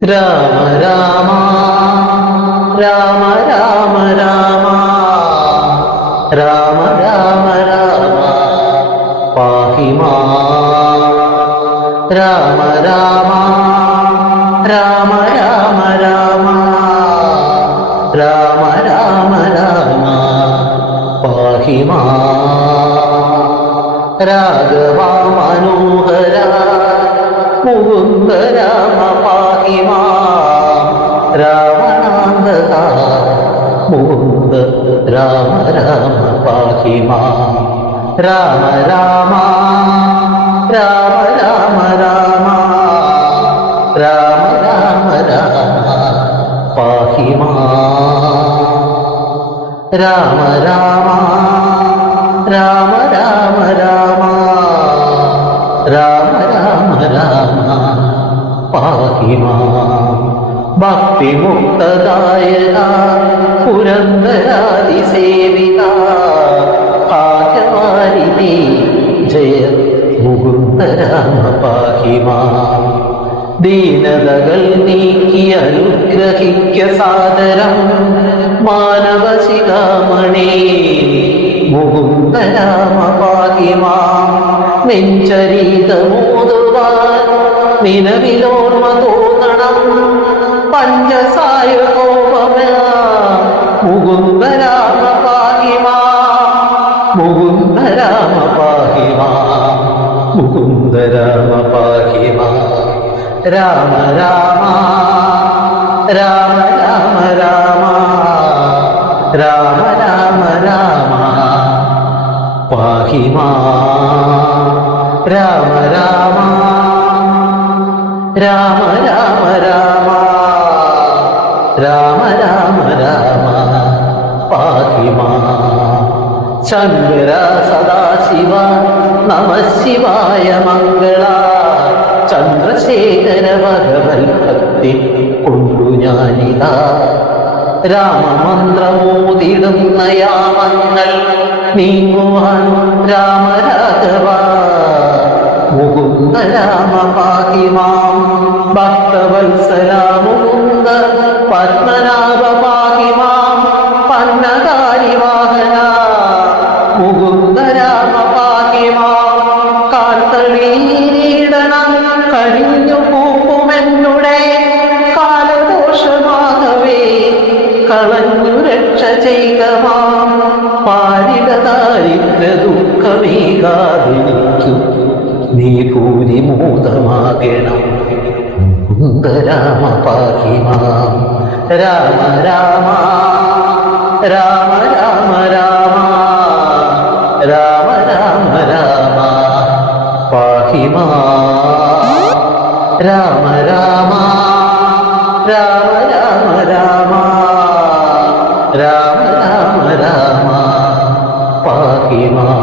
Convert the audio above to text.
രാമ രാമ രാമ രാമ രാമ രാമ രാമ രാമ പാഹി മാം. രാമ രാമ രാമ രാമ രാമ രാമ രാമ രാമ പാഹി മാം. രാഘവ മനോഹര മുകുന്ദ രാമ പാഹി മാം. രാവണാന്തക മുകുന്ദ രാമ രാമ പാഹി മാം. രാമ രാമ രാമ രാമ രാമ രാമ രാമ രാമ പാഹി മാം. രാമ രാമ രാമ രാമ രാമ രാമ രാമ രാമ പാഹി മാം. ഭക്തിമുക്തദായക പുരന്ദരാദിസേവിക ഭാഗ്യവാരിധി ജയ മുകുന്ദ രാമ പാഹി മാം. ദീനതകൾ നീക്കി അനുഗ്രഹിക്ക സാദരം മാനവശിഖാമണി മുകുന്ദ രാമ പാഹി മാം. നെഞ്ചരീതമോതുവാൻ നിലവിലോർമ്മ തോന്നണം പഞ്ചസായ കോപമ മുകുന്ദ രാമ പാഹി മാം. മുകുന്ദ രാമ പാഹി മാം. മുകുന്ദ രാമ പാഹി മാം. രാമ രാമ രാമ രാമ രാമ രാമ രാമ രാമ പാഹി മാം. രാമ രാമ രാമ രാമ രാമ രാമ രാമ രാമ പാഹി മാം. ശങ്കര സദാശിവ നമ ശിവായ മംഗള ചന്ദ്രശേഖര ഭഗവൽ ഭക്തി കൊണ്ടു ഞാനിതാ രാമമന്ത്രമോതിടുന്ന യാമങ്ങൾ നീങ്ങുവാൻ രാമ രാഘവ മുകുന്ദ രാമ പാഹി മാം. ഭക്തവത്സല മുകുന്ദ പത്മനാഭ പാഹി മാം. പന്നകാരി വാഹന മുകുന്ദ രാമ പാഹി മാം. കാൽത്തളീടണം കഴിഞ്ഞു പൂക്കുമെന്നുടെ കാലദോഷമാകവേ കളഞ്ഞു രക്ഷ ചെയ്ത മാം. പാരിട ദാരിദ്ര്യ ദുഃഖമേകാതിരിക്കു നീ ഭൂരിമോദമാകണം മുകുന്ദ രാമ പാഹി മാം. രാമ രാമ രാമ രാമ രാമ രാമ രാമ രാമ പാഹി മാം. രാമ രാമ രാമ രാമ രാമ രാമ രാമ രാമ പാഹി മാം.